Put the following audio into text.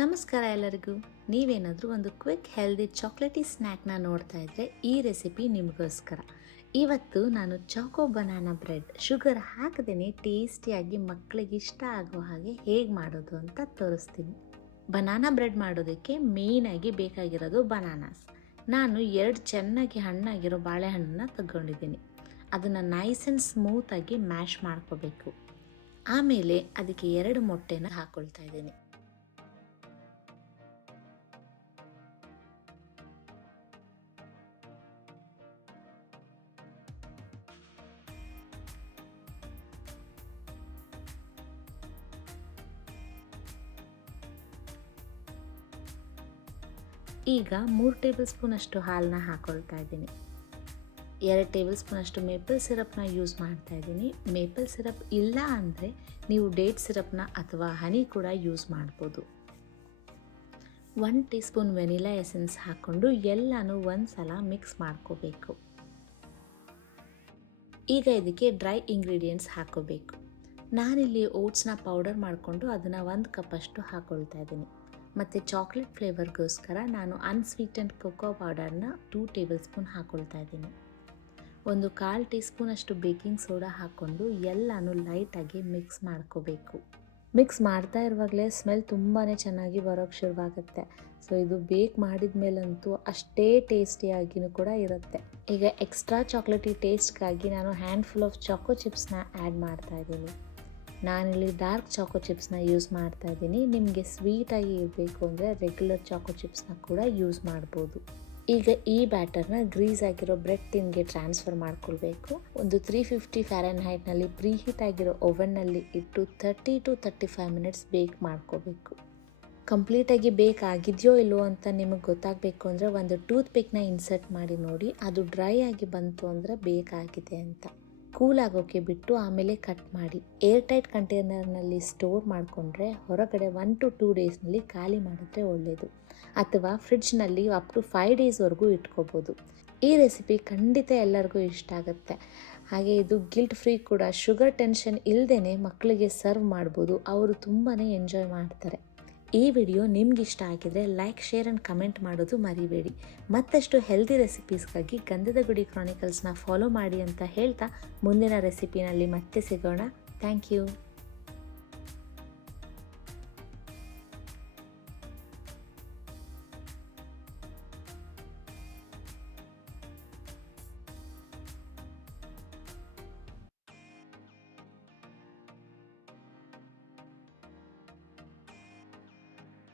ನಮಸ್ಕಾರ ಎಲ್ಲರಿಗೂ. ನೀವೇನಾದರೂ ಒಂದು ಕ್ವಿಕ್ ಹೆಲ್ದಿ ಚಾಕ್ಲೇಟಿ ಸ್ನ್ಯಾಕ್ನ ನೋಡ್ತಾ ಇದ್ದರೆ ಈ ರೆಸಿಪಿ ನಿಮಗೋಸ್ಕರ. ಇವತ್ತು ನಾನು ಚಾಕೋ ಬನಾನಾ ಬ್ರೆಡ್ ಶುಗರ್ ಹಾಕದೇ ಟೇಸ್ಟಿಯಾಗಿ ಮಕ್ಕಳಿಗೆ ಇಷ್ಟ ಆಗೋ ಹಾಗೆ ಹೇಗೆ ಮಾಡೋದು ಅಂತ ತೋರಿಸ್ತೀನಿ. ಬನಾನಾ ಬ್ರೆಡ್ ಮಾಡೋದಕ್ಕೆ ಮೇಯ್ನಾಗಿ ಬೇಕಾಗಿರೋದು ಬನಾನಾಸ್. ನಾನು 2 ಚೆನ್ನಾಗಿ ಹಣ್ಣಾಗಿರೋ ಬಾಳೆಹಣ್ಣನ್ನು ತಗೊಂಡಿದ್ದೀನಿ. ಅದನ್ನು ನೈಸ್ ಆ್ಯಂಡ್ ಸ್ಮೂತಾಗಿ ಮ್ಯಾಶ್ ಮಾಡ್ಕೋಬೇಕು. ಆಮೇಲೆ ಅದಕ್ಕೆ 2 ಮೊಟ್ಟೆನ ಹಾಕ್ಕೊಳ್ತಾ ಇದ್ದೀನಿ. ಈಗ 3 ಟೇಬಲ್ ಸ್ಪೂನ್ ಅಷ್ಟು ಹಾಲನ್ನ ಹಾಕೊಳ್ತಾ ಇದ್ದೀನಿ. 2 ಟೇಬಲ್ ಸ್ಪೂನ್ ಅಷ್ಟು ಮೇಪಲ್ ಸಿರಪ್ನ ಯೂಸ್ ಮಾಡ್ತಾ ಇದ್ದೀನಿ. ಮೇಪಲ್ ಸಿರಪ್ ಇಲ್ಲ ಅಂದರೆ ನೀವು ಡೇಟ್ ಸಿರಪ್ನ ಅಥವಾ ಹನಿ ಕೂಡ ಯೂಸ್ ಮಾಡ್ಬೋದು. 1 ಟೀ ಸ್ಪೂನ್ ವೆನಿಲಾ ಎಸೆನ್ಸ್ ಹಾಕ್ಕೊಂಡು ಎಲ್ಲನೂ ಒಂದ್ಸಲ ಮಿಕ್ಸ್ ಮಾಡ್ಕೋಬೇಕು. ಈಗ ಇದಕ್ಕೆ ಡ್ರೈ ಇಂಗ್ರೀಡಿಯೆಂಟ್ಸ್ ಹಾಕೋಬೇಕು. ನಾನಿಲ್ಲಿ ಓಟ್ಸ್ನ ಪೌಡರ್ ಮಾಡಿಕೊಂಡು ಅದನ್ನು 1 ಕಪ್ ಅಷ್ಟು ಹಾಕ್ಕೊಳ್ತಾ ಇದ್ದೀನಿ. ಮತ್ತು ಚಾಕ್ಲೇಟ್ ಫ್ಲೇವರ್ಗೋಸ್ಕರ ನಾನು ಅನ್ಸ್ವೀಟೆಂಡ್ ಕೊಕೋ ಪೌಡರ್ನ 2 ಟೇಬಲ್ ಸ್ಪೂನ್ ಹಾಕ್ಕೊಳ್ತಾ ಇದ್ದೀನಿ. 1/4 ಟೀ ಸ್ಪೂನ್ ಅಷ್ಟು ಬೇಕಿಂಗ್ ಸೋಡಾ ಹಾಕ್ಕೊಂಡು ಎಲ್ಲನೂ ಲೈಟಾಗಿ ಮಿಕ್ಸ್ ಮಾಡ್ಕೋಬೇಕು. ಮಿಕ್ಸ್ ಮಾಡ್ತಾ ಇರುವಾಗಲೇ ಸ್ಮೆಲ್ ತುಂಬಾ ಚೆನ್ನಾಗಿ ಬರೋಕ್ಕೆ ಶುರುವಾಗುತ್ತೆ. ಸೊ ಇದು ಬೇಕ್ ಮಾಡಿದ ಮೇಲಂತೂ ಅಷ್ಟೇ ಟೇಸ್ಟಿಯಾಗಿಯೂ ಕೂಡ ಇರುತ್ತೆ. ಈಗ ಎಕ್ಸ್ಟ್ರಾ ಚಾಕ್ಲೇಟಿ ಟೇಸ್ಟ್ಗಾಗಿ ನಾನು ಹ್ಯಾಂಡ್ಫುಲ್ ಆಫ್ ಚಾಕೋ ಚಿಪ್ಸ್ನ ಆ್ಯಡ್ ಮಾಡ್ತಾ ಇದ್ದೀನಿ. ನಾನಿಲ್ಲಿ ಡಾರ್ಕ್ ಚಾಕೋ ಚಿಪ್ಸ್ನ ಯೂಸ್ ಮಾಡ್ತಾ ಇದ್ದೀನಿ. ನಿಮಗೆ ಸ್ವೀಟಾಗಿ ಇರಬೇಕು ಅಂದರೆ ರೆಗ್ಯುಲರ್ ಚಾಕೋ ಚಿಪ್ಸ್ನ ಕೂಡ ಯೂಸ್ ಮಾಡ್ಬೋದು. ಈಗ ಈ ಬ್ಯಾಟರ್ನ ಗ್ರೀಸ್ ಆಗಿರೋ ಬ್ರೆಡ್ ಟಿನ್ಗೆ ಟ್ರಾನ್ಸ್ಫರ್ ಮಾಡ್ಕೊಳ್ಬೇಕು. ಒಂದು 350 ಫ್ಯಾರನ್ಹೈಟ್ನಲ್ಲಿ ಪ್ರೀಹೀಟ್ ಆಗಿರೋ ಓವನ್ನಲ್ಲಿ ಇಟ್ಟು 30 to 35 ಮಿನಿಟ್ಸ್ ಬೇಕ್ ಮಾಡ್ಕೋಬೇಕು. ಕಂಪ್ಲೀಟಾಗಿ ಬೇಕ್ ಆಗಿದೆಯೋ ಇಲ್ಲವೋ ಅಂತ ನಿಮಗೆ ಗೊತ್ತಾಗಬೇಕು ಅಂದರೆ ಒಂದು ಟೂತ್ ಪಿಕ್ನ ಇನ್ಸರ್ಟ್ ಮಾಡಿ ನೋಡಿ. ಅದು ಡ್ರೈ ಆಗಿ ಬಂತು ಅಂದರೆ ಬೇಕಾಗಿದೆ ಅಂತ. ಕೂಲ್ ಆಗೋಕ್ಕೆ ಬಿಟ್ಟು ಆಮೇಲೆ ಕಟ್ ಮಾಡಿ ಏರ್ ಟೈಟ್ ಕಂಟೈನರ್ನಲ್ಲಿ ಸ್ಟೋರ್ ಮಾಡಿಕೊಂಡ್ರೆ ಹೊರಗಡೆ 1 to 2 ಡೇಸ್ನಲ್ಲಿ ಖಾಲಿ ಮಾಡಿದ್ರೆ ಒಳ್ಳೆಯದು. ಅಥವಾ ಫ್ರಿಡ್ಜ್ನಲ್ಲಿ ಅಪ್ ಟು 5 ಡೇಸ್ವರೆಗೂ ಇಟ್ಕೋಬೋದು. ಈ ರೆಸಿಪಿ ಖಂಡಿತ ಎಲ್ಲರಿಗೂ ಇಷ್ಟ ಆಗುತ್ತೆ. ಹಾಗೆ ಇದು ಗಿಲ್ಟ್ ಫ್ರೀ ಕೂಡ. ಶುಗರ್ ಟೆನ್ಷನ್ ಇಲ್ಲದೇ ಮಕ್ಕಳಿಗೆ ಸರ್ವ್ ಮಾಡ್ಬೋದು. ಅವರು ತುಂಬಾ ಎಂಜಾಯ್ ಮಾಡ್ತಾರೆ. ಈ ವಿಡಿಯೋ ನಿಮ್ಗೆ ಇಷ್ಟ ಆಗಿದ್ರೆ ಲೈಕ್, ಶೇರ್ ಆ್ಯಂಡ್ ಕಮೆಂಟ್ ಮಾಡೋದು ಮರಿಬೇಡಿ. ಮತ್ತಷ್ಟು ಹೆಲ್ದಿ ರೆಸಿಪೀಸ್ಗಾಗಿ ಗಂಧದ ಗುಡಿ ಕ್ರಾನಿಕಲ್ಸ್ನ ಫಾಲೋ ಮಾಡಿ ಅಂತ ಹೇಳ್ತಾ ಮುಂದಿನ ರೆಸಿಪಿನಲ್ಲಿ ಮತ್ತೆ ಸಿಗೋಣ. Thank you.